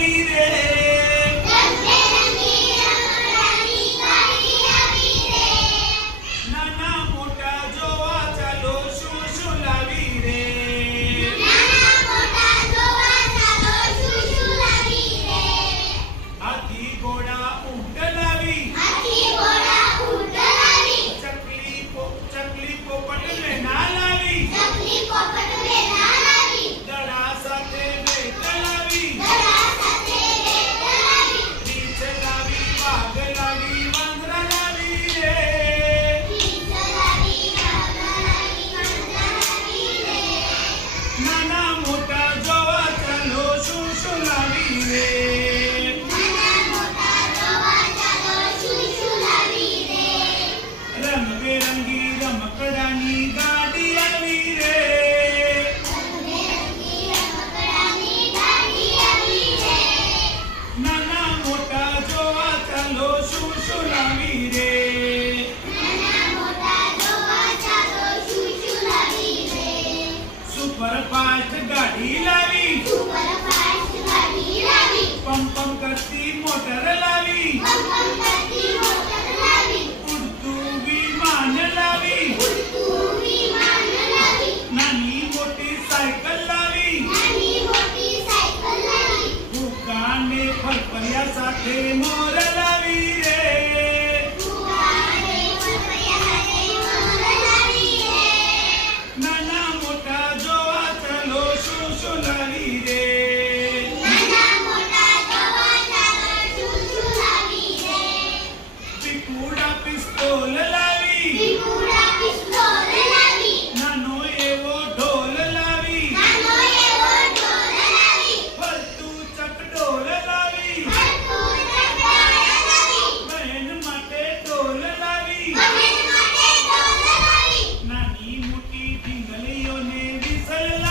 આવી રે નાના મોટા જોવા ચાલો શું શું લાવી રે હાથી ઘોડા ઊંટ લાવી ચકલી પોપટ મેના લાવી દડા સાથે બેટ લાવી રીંછ લાવી વાઘ લાવી વાંદરા લાવી રે નાના મોટા જોવા ચાલો શું શું લાવી રે રંગબેરંગી રમકડાની ગાડી આવી રે નાના મોટા જોવા ચાલો શું શું લાવી રે સુપરફાસ્ટ ગાડી લાવી પમ પમ કરતી મોટર લાવી ઉડતું વિમાન લાવી નાની મોટી સાયકલ લાવી ભૂકા ને ફરફરિયા સાથે મોર લાવી રે નાના મોટા જોવા ચાલો શું શું લાવી રે પીકુડા પિસ્તોલ લાવી નાનો એવો ઢોલ લાવી ફરતું ચકડોળ લાવી બહેન માટે ઢોલ લાવી નાની મોટી ઢીંગલીઓને વિસલ લાવી